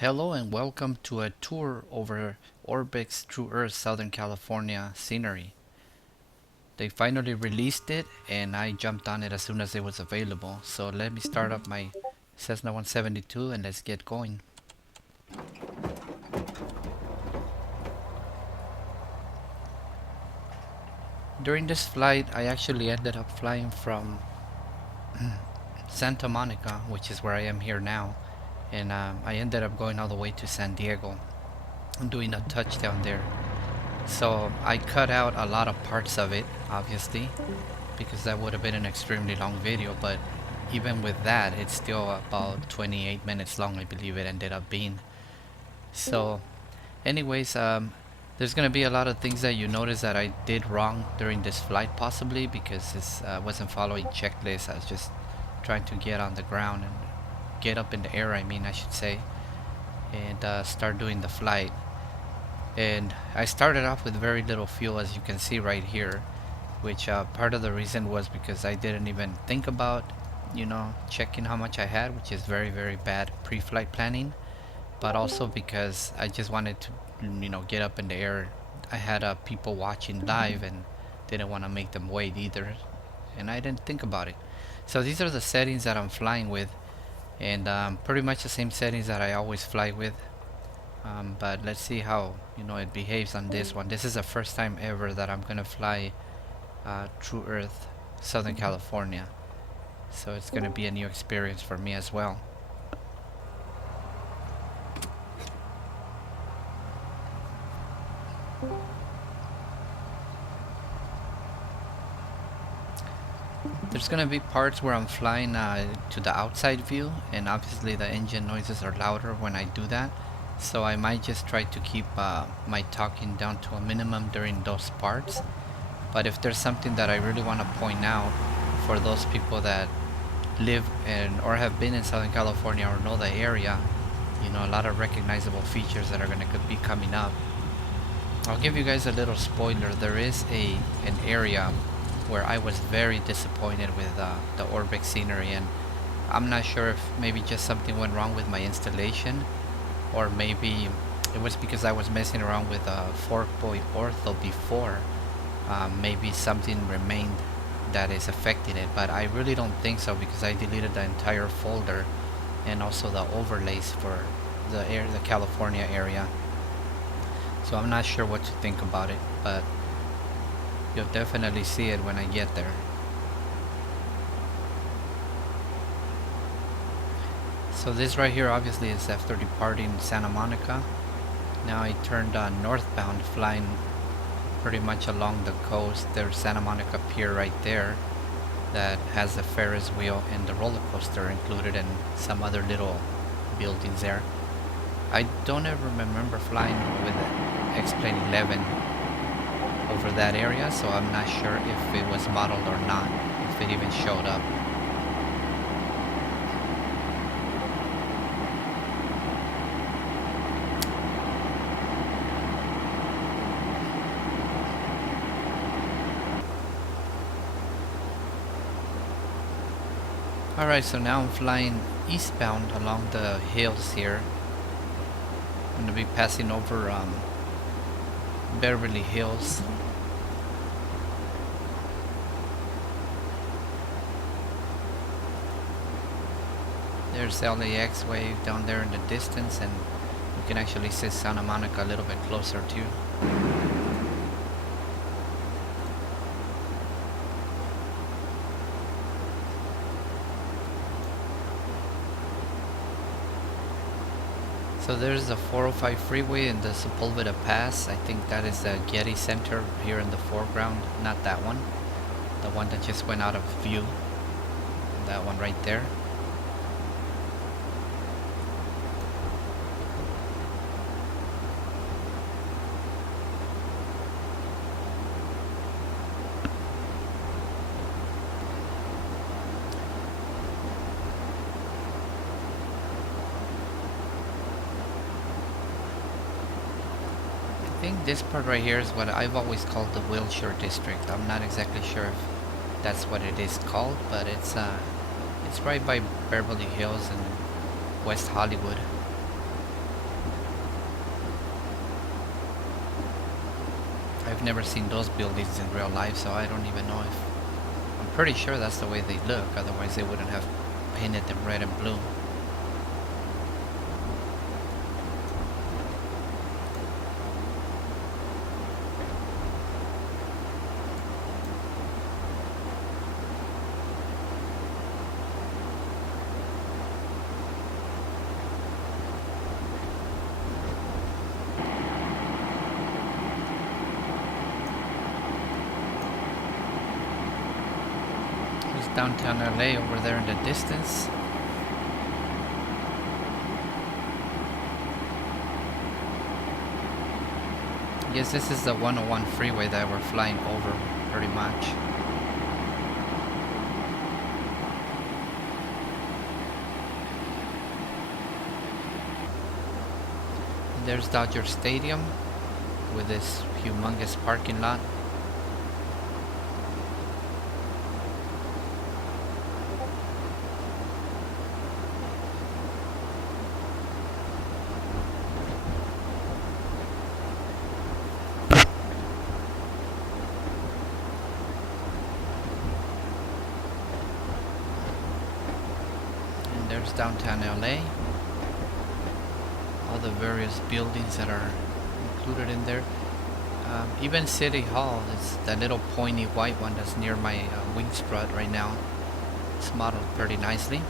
Hello and welcome to a tour over Orbx True Earth Southern California scenery. They finally released it and I jumped on it as soon as it was available. So let me start up my Cessna 172 and let's get going. During this flight I actually ended up flying from Santa Monica, which is where I am here now, and I ended up going all the way to San Diego and doing a touchdown there. So I cut out a lot of parts of it, obviously, because that would have been an extremely long video, but even with that it's still about 28 minutes long, I believe it ended up being. So anyways, there's gonna be a lot of things that you notice that I did wrong during this flight, possibly because this wasn't following checklists. I was just trying to get on the ground and get up in the air, I should say, and start doing the flight. And I started off with very little fuel, as you can see right here, which part of the reason was because I didn't even think about, checking how much I had, which is very bad pre-flight planning, but also because I just wanted to, get up in the air. I had people watching live and didn't want to make them wait either, and I didn't think about it. So these are the settings that I'm flying with, and pretty much the same settings that I always fly with. But let's see how it behaves on this one. This is the first time ever that I'm gonna fly True Earth Southern California, so it's gonna be a new experience for me as well. There's gonna be parts where I'm flying to the outside view, and obviously the engine noises are louder when I do that, so I might just try to keep my talking down to a minimum during those parts. But if there's something that I really want to point out for those people that live in or have been in Southern California or know the area, a lot of recognizable features that are going to be coming up. I'll give you guys a little spoiler. There is an area where I was very disappointed with the Orbx scenery, and I'm not sure if maybe just something went wrong with my installation, or maybe it was because I was messing around with a 4-point ortho before. Maybe something remained that is affecting it, but I really don't think so, because I deleted the entire folder and also the overlays for the California area. So I'm not sure what to think about it, but you'll definitely see it when I get there. So this right here obviously is after departing Santa Monica. Now I turned northbound, flying pretty much along the coast. There's Santa Monica Pier right there that has the Ferris wheel and the roller coaster included, and some other little buildings there. I don't ever remember flying with an Xplane 11 over that area, so I'm not sure if it was modeled or not, if it even showed up. Alright, so now I'm flying eastbound along the hills here. I'm going to be passing over Beverly Hills. There's LAX way down there in the distance, and you can actually see Santa Monica a little bit closer too. So there's the 405 freeway and the Sepulveda Pass. I think that is the Getty Center here in the foreground, not that one. The one that just went out of view. That one right there. I think this part right here is what I've always called the Wilshire District. I'm not exactly sure if that's what it is called, but it's right by Beverly Hills and West Hollywood. I've never seen those buildings in real life, so I don't even know if... I'm pretty sure that's the way they look, otherwise they wouldn't have painted them red and blue. Downtown LA over there in the distance. Yes, this is the 101 freeway that we're flying over pretty much. And there's Dodger Stadium with this humongous parking lot. There's downtown LA, all the various buildings that are included in there. Even City Hall is that little pointy white one that's near my wing strut right now. It's modeled pretty nicely.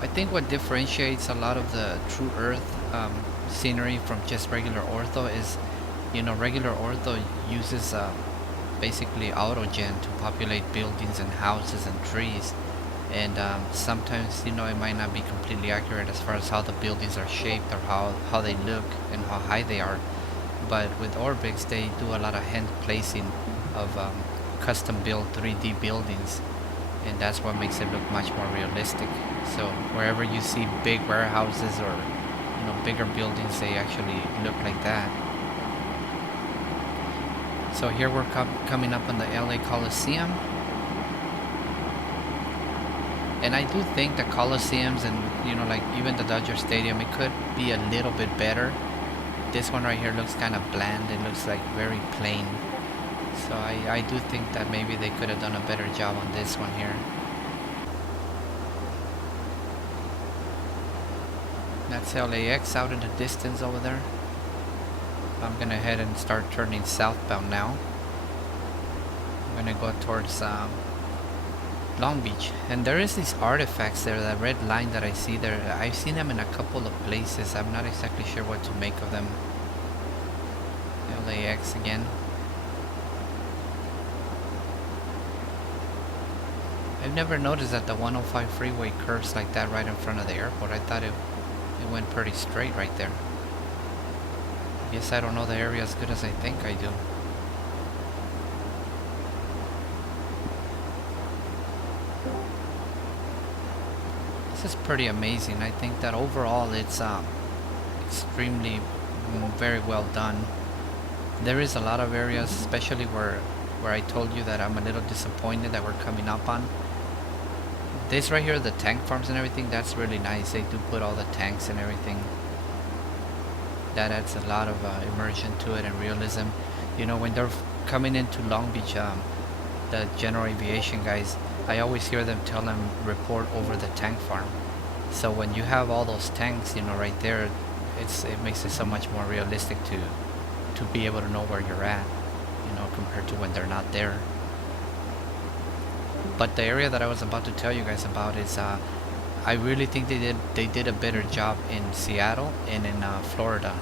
I think what differentiates a lot of the True Earth scenery from just regular ortho is, you know, regular ortho uses basically autogen to populate buildings and houses and trees, and sometimes, you know, it might not be completely accurate as far as how the buildings are shaped or how they look and how high they are. But with Orbx, they do a lot of hand placing of custom built 3D buildings, and that's what makes it look much more realistic. So wherever you see big warehouses or, you know, bigger buildings, they actually look like that. So here we're coming up on the LA Coliseum, and I do think the Coliseums and, you know, like even the Dodger Stadium, it could be a little bit better. This one right here looks kind of bland. It looks like very plain. So I do think that maybe they could have done a better job on this one here. That's LAX out in the distance over there. I'm gonna head and start turning southbound now. I'm gonna go towards Long Beach, and there is these artifacts there, that red line that I see there. I've seen them in a couple of places. I'm not exactly sure what to make of them. LAX again. I've never noticed that the 105 freeway curves like that right in front of the airport. I thought it went pretty straight right there. Guess I don't know the area as good as I think I do. This is pretty amazing. I think that overall it's extremely very well done. There is a lot of areas, especially where I told you that I'm a little disappointed that we're coming up on. This right here, the tank farms and everything, that's really nice. They do put all the tanks and everything. That adds a lot of immersion to it and realism. You know, when they're coming into Long Beach, the general aviation guys, I always hear them tell them report over the tank farm. So when you have all those tanks, you know, right there, it makes it so much more realistic to be able to know where you're at, you know, compared to when they're not there. But the area that I was about to tell you guys about is I really think they did a better job in Seattle and in Florida.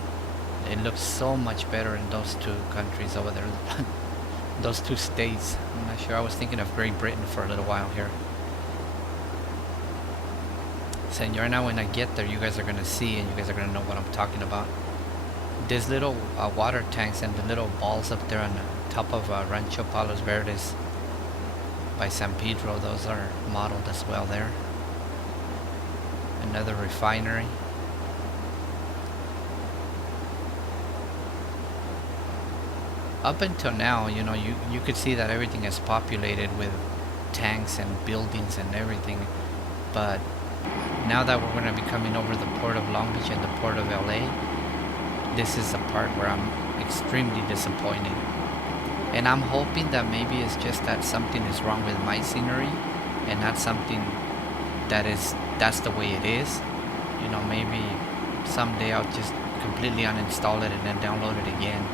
It looks so much better in those two countries over there. Those two states. I'm not sure. I was thinking of Great Britain for a little while here. Senor, now when I get there, you guys are gonna see and you guys are gonna know what I'm talking about. These little water tanks and the little balls up there on the top of Rancho Palos Verdes by San Pedro, those are modeled as well there. Another refinery. Up until now, you know, you could see that everything is populated with tanks and buildings and everything, but Now that we're going to be coming over the port of Long Beach and the port of LA, this is the part where I'm extremely disappointed. And I'm hoping that maybe it's just that something is wrong with my scenery and not something that's the way it is. You know, maybe someday I'll just completely uninstall it and then download it again.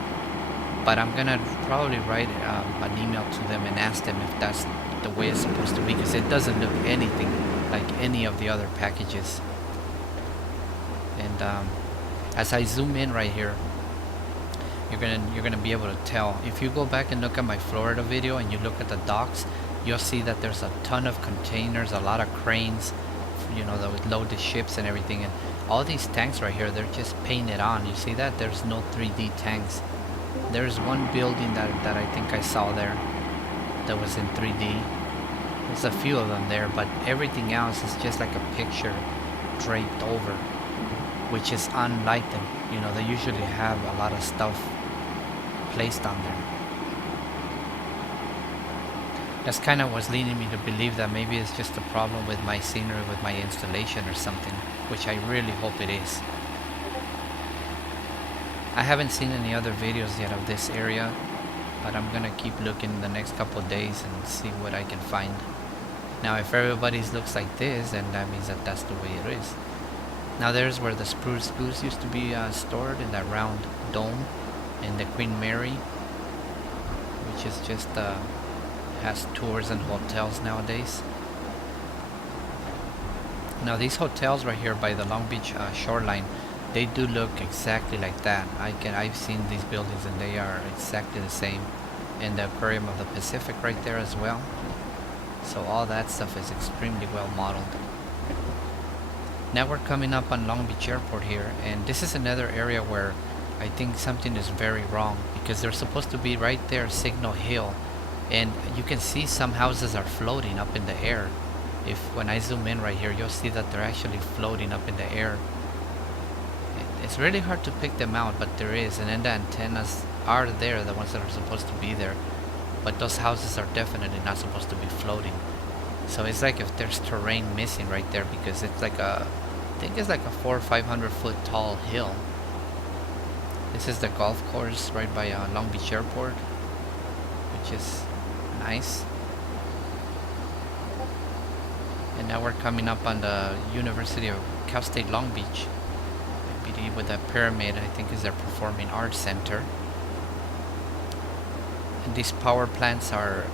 But I'm gonna probably write an email to them and ask them if that's the way it's supposed to be, because it doesn't look anything like any of the other packages. And as I zoom in right here, you're gonna be able to tell. If you go back and look at my Florida video and you look at the docks, you'll see that there's a ton of containers, a lot of cranes, you know, that would load the ships and everything. And all these tanks right here, they're just painted on. You see that? There's no 3D tanks. There's one building that I think I saw there that was in 3D. There's a few of them there, but everything else is just like a picture draped over, which is unlike them. You know, they usually have a lot of stuff placed on there. That's kind of what's leading me to believe that maybe it's just a problem with my scenery, with my installation or something, which I really hope it is. I haven't seen any other videos yet of this area, but I'm gonna keep looking the next couple of days and see what I can find. Now if everybody's looks like this, then that means that that's the way it is. Now there's where the spruce goose used to be stored, in that round dome, in the Queen Mary, which is just has tours and hotels nowadays. Now these hotels right here by the Long Beach shoreline, they do look exactly like that. I've seen these buildings and they are exactly the same. And the Aquarium of the Pacific right there as well. So all that stuff is extremely well modeled. Now we're coming up on Long Beach Airport here, and this is another area where I think something is very wrong, because they're supposed to be right there, Signal Hill, and you can see some houses are floating up in the air. When I zoom in right here, you'll see that they're actually floating up in the air. It's really hard to pick them out, but there is, and then the antennas are there, the ones that are supposed to be there, but those houses are definitely not supposed to be floating. So it's like if there's terrain missing right there, because it's like I think it's like a 400 or 500 foot tall hill. This is the golf course right by Long Beach Airport, which is nice. And now we're coming up on the University of Cal State Long Beach. With that pyramid, I think is their Performing Arts Center. And these power plants are,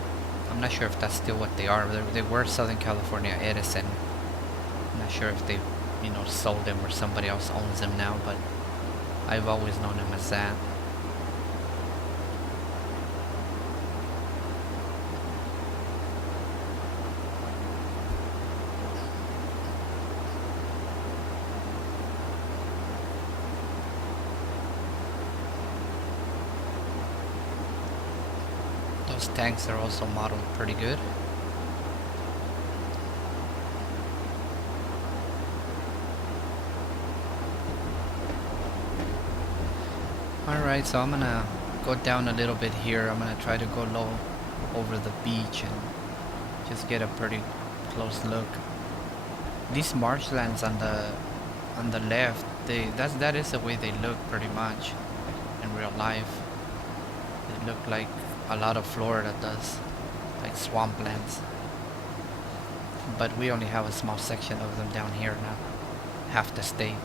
I'm not sure if that's still what they are. They were Southern California Edison. I'm not sure if they, you know, sold them or somebody else owns them now, but I've always known them as that. Those tanks are also modeled pretty good. Alright, so I'm gonna go down a little bit here. I'm gonna try to go low over the beach and just get a pretty close look. These marshlands on the left, that is the way they look pretty much in real life. They look like a lot of Florida does, like swamplands. But we only have a small section of them down here, not half the state.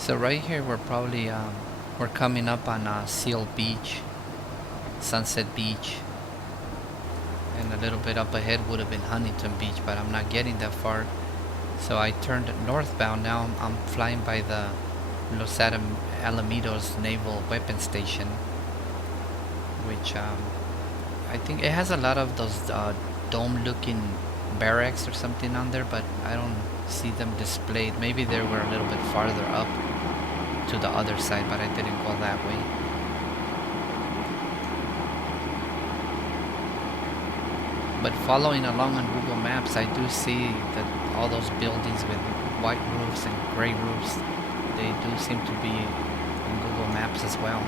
So right here, we're probably we're coming up on Seal Beach, Sunset Beach, and a little bit up ahead would have been Huntington Beach, but I'm not getting that far. So I turned northbound. Now I'm flying by the Los Alamitos Naval Weapons Station, which I think it has a lot of those dome-looking barracks or something on there, but I don't see them displayed. Maybe they were a little bit farther up to the other side, but I didn't go that way. But following along on Google Maps, I do see that all those buildings with white roofs and gray roofs, they do seem to be in Google Maps as well.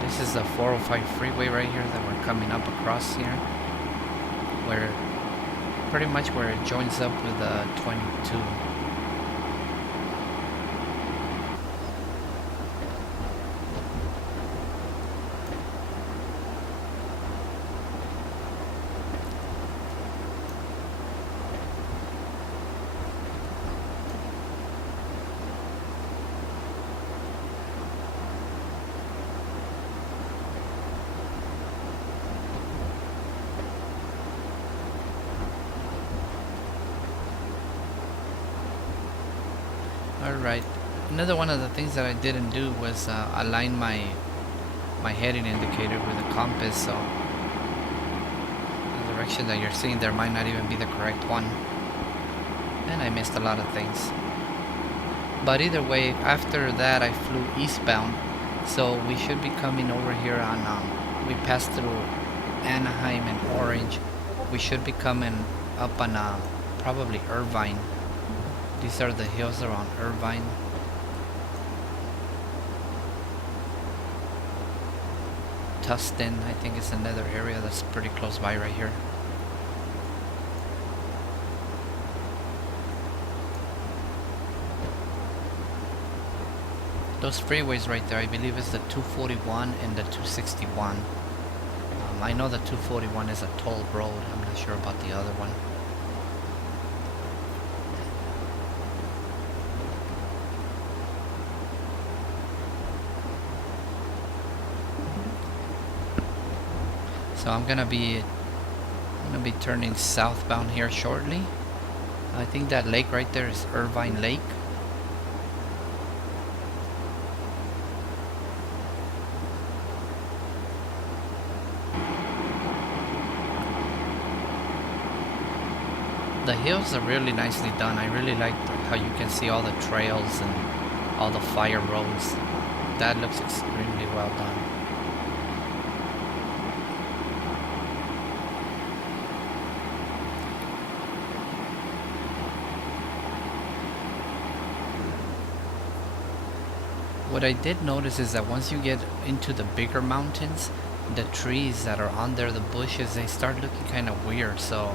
This is the 405 freeway right here that we're coming up across here, where pretty much where it joins up with the 22. Alright, another one of the things that I didn't do was align my heading indicator with a compass, so the direction that you're seeing there might not even be the correct one, and I missed a lot of things. But either way, after that I flew eastbound, so we should be coming over here on, we passed through Anaheim and Orange. We should be coming up on probably Irvine. These are the hills around Irvine. Tustin, I think, is another area that's pretty close by right here. Those freeways right there, I believe, is the 241 and the 261. I know the 241 is a toll road. I'm not sure about the other one. So I'm gonna be turning southbound here shortly. I think that lake right there is Irvine Lake. The hills are really nicely done. I really like how you can see all the trails and all the fire roads. That looks extremely well done. What I did notice is that once you get into the bigger mountains, the trees that are on there, the bushes, they start looking kind of weird. So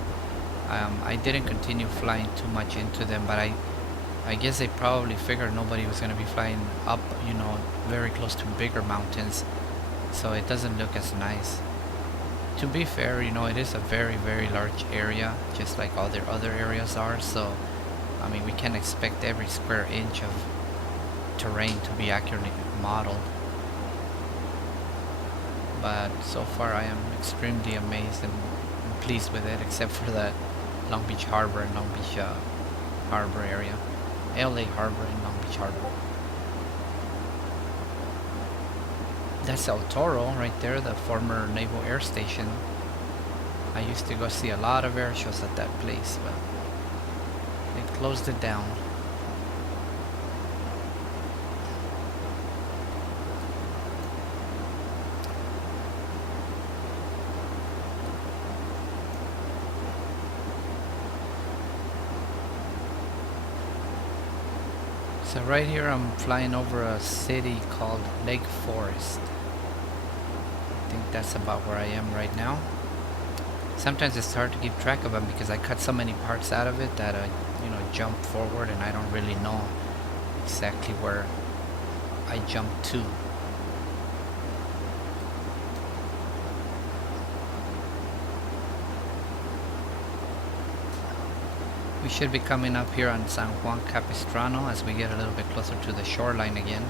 I didn't continue flying too much into them, but I guess they probably figured nobody was going to be flying up, you know, very close to bigger mountains, so it doesn't look as nice. To be fair, you know, it is a very, very large area, just like all their other areas are, so I mean, we can't expect every square inch of terrain to be accurately modeled. But so far I am extremely amazed and pleased with it, except for that Long Beach Harbor and Long Beach Harbor area. LA Harbor and Long Beach Harbor. That's El Toro right there, the former Naval Air Station. I used to go see a lot of air shows at that place, but they closed it down. So right here I'm flying over a city called Lake Forest. I think that's about where I am right now. Sometimes it's hard to keep track of them because I cut so many parts out of it that I, you know, jump forward and I don't really know exactly where I jumped to. We should be coming up here on San Juan Capistrano as we get a little bit closer to the shoreline again.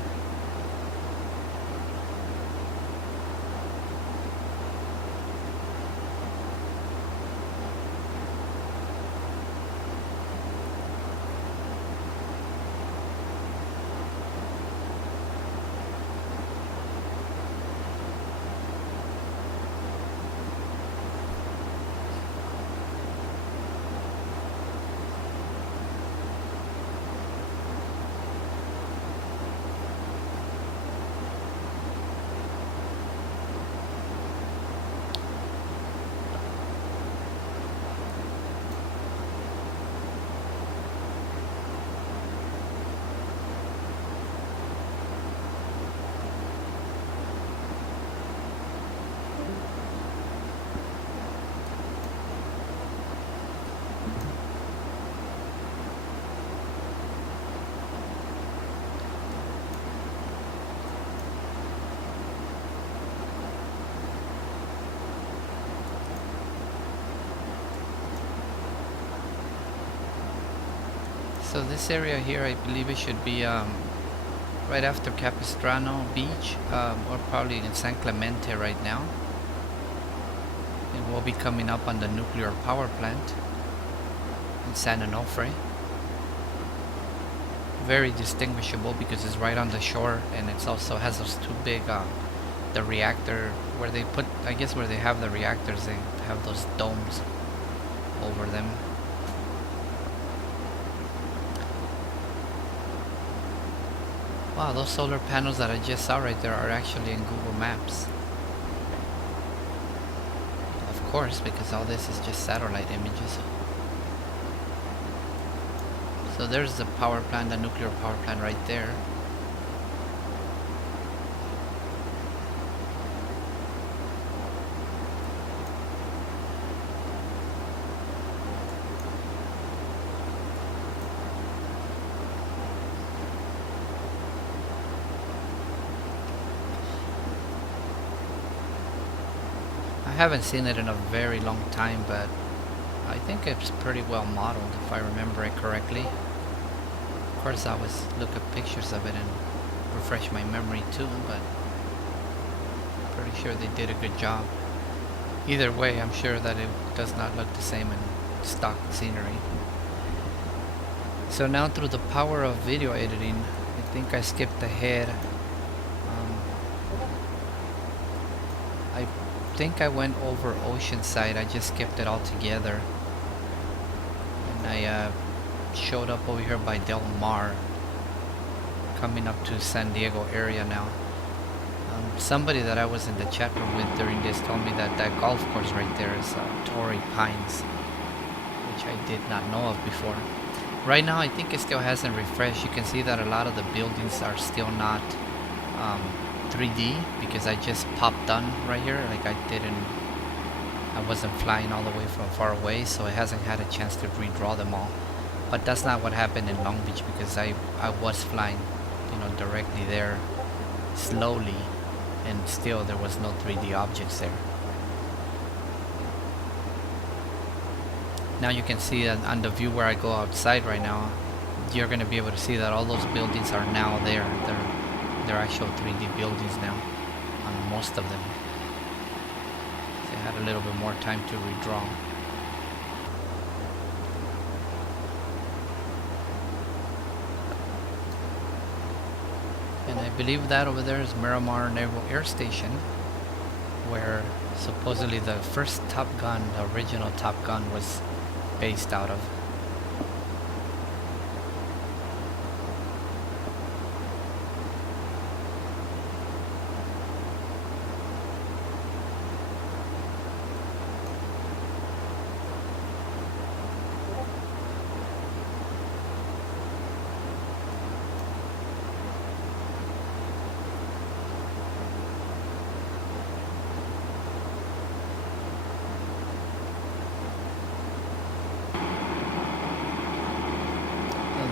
So this area here, I believe it should be right after Capistrano Beach, or probably in San Clemente right now. And we'll be coming up on the nuclear power plant in San Onofre. Very distinguishable because it's right on the shore, and it also has those two big, the reactor where they put, I guess where they have the reactors, they have those domes over them. Wow, those solar panels that I just saw right there are actually in Google Maps. Of course, because all this is just satellite images. So there's the power plant, the nuclear power plant right there. I haven't seen it in a very long time, but I think it's pretty well modeled if I remember it correctly. Of course, I always look at pictures of it and refresh my memory too, but pretty sure they did a good job. Either way, I'm sure that it does not look the same in stock scenery. So now through the power of video editing, I think I skipped ahead. I think I went over Oceanside. I just skipped it all together. And I showed up over here by Del Mar, coming up to San Diego area now. Somebody that I was in the chat room with during this told me that that golf course right there is Torrey Pines, which I did not know of before. Right now I think it still hasn't refreshed. You can see that a lot of the buildings are still not 3D because I just popped on right here. Like I wasn't flying all the way from far away, so it hasn't had a chance to redraw them all. But that's not what happened in Long Beach because I was flying, you know, directly there slowly, and still there was no 3D objects there. Now you can see on the view where I go outside right now, you're going to be able to see that all those buildings are now there. They're actual 3D buildings now on most of them. So I had a little bit more time to redraw. And I believe that over there is Miramar Naval Air Station, where supposedly the first Top Gun, the original Top Gun, was based out of.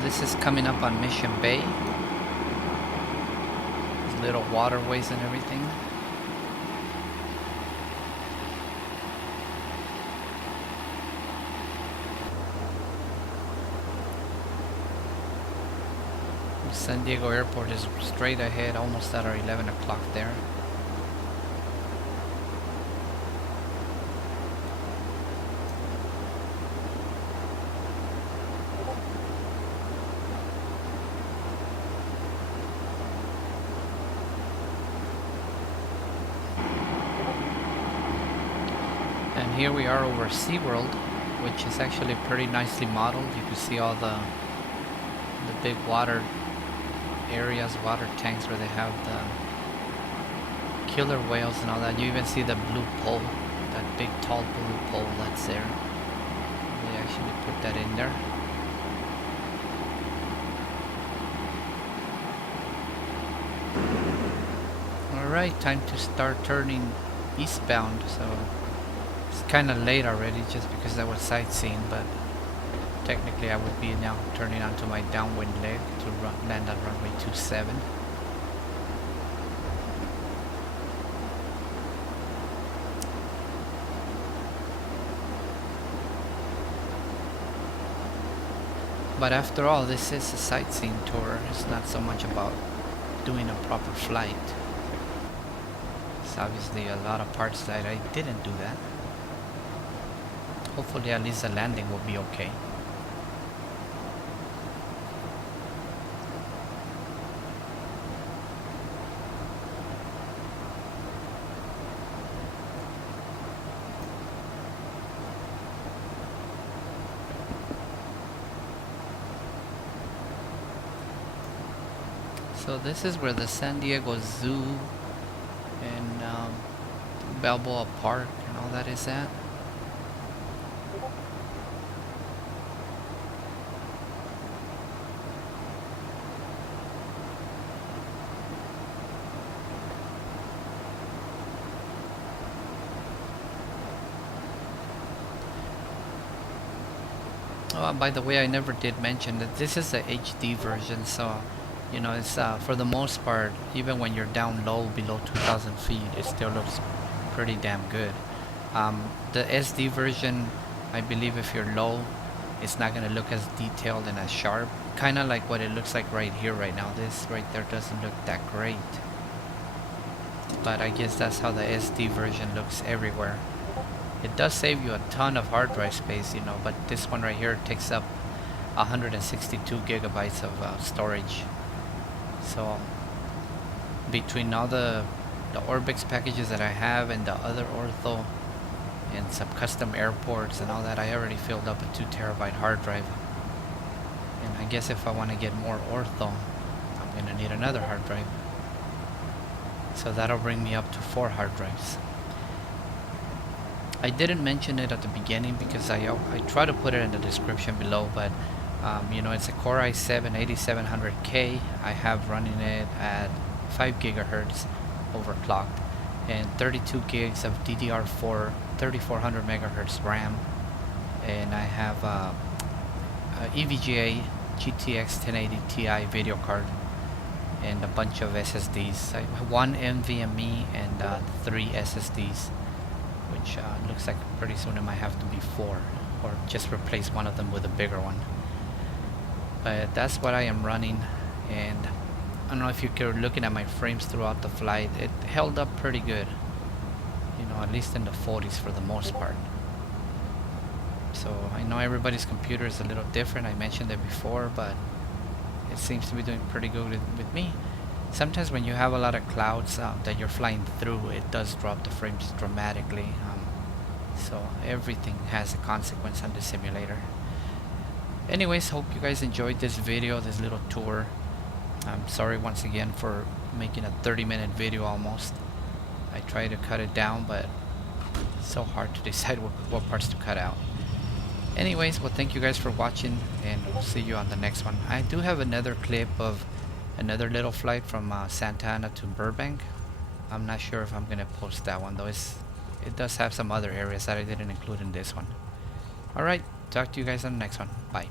This is coming up on Mission Bay. There's little waterways and everything. San Diego Airport is straight ahead, almost at our 11 o'clock there. And here we are over SeaWorld, which is actually pretty nicely modeled. You can see all the big water areas, water tanks where they have the killer whales and all that. You even see the blue pole, that big tall blue pole that's there. They actually put that in there. Alright, time to start turning eastbound. So it's kind of late already just because I was sightseeing, but technically I would be now turning onto my downwind leg to land on runway 27. But after all, this is a sightseeing tour. It's not so much about doing a proper flight. It's obviously a lot of parts that I didn't do that. Hopefully at least the landing will be okay. So this is where the San Diego Zoo and Balboa Park and all that is at. Oh, by the way, I never did mention that this is the HD version, so you know, it's for the most part, even when you're down low below 2,000 feet, it still looks pretty damn good. The SD version, I believe if you're low, it's not going to look as detailed and as sharp. Kind of like what it looks like right here right now. This right there doesn't look that great. But I guess that's how the SD version looks everywhere. It does save you a ton of hard drive space, you know, but this one right here takes up 162 gigabytes of storage. So between all the Orbx packages that I have and the other ortho and some custom airports and all that, I already filled up a 2 terabyte hard drive. And I guess if I want to get more ortho, I'm going to need another hard drive. So that'll bring me up to 4 hard drives. I didn't mention it at the beginning because I try to put it in the description below, but you know, it's a Core i7 8700K. I have running it at 5 gigahertz overclocked and 32 gigs of DDR4 3400 megahertz RAM, and I have a EVGA GTX 1080 Ti video card and a bunch of SSDs. I have 1 Nvme and 3 SSDs, which looks like pretty soon it might have to be 4, or just replace one of them with a bigger one. But that's what I am running, and I don't know if you're looking at my frames throughout the flight. It held up pretty good, you know, at least in the 40s for the most part. So I know everybody's computer is a little different. I mentioned it before, but it seems to be doing pretty good with me. Sometimes when you have a lot of clouds that you're flying through, it does drop the frames dramatically. So everything has a consequence on the simulator. Anyways, hope you guys enjoyed this video, this little tour. I'm sorry once again for making a 30-minute video almost. I try to cut it down, but it's so hard to decide what parts to cut out. Anyways, well, thank you guys for watching, and we'll see you on the next one. I do have another clip of another little flight from Santa Ana to Burbank. I'm not sure if I'm gonna post that one though. It does have some other areas that I didn't include in this one. Alright, talk to you guys on the next one. Bye.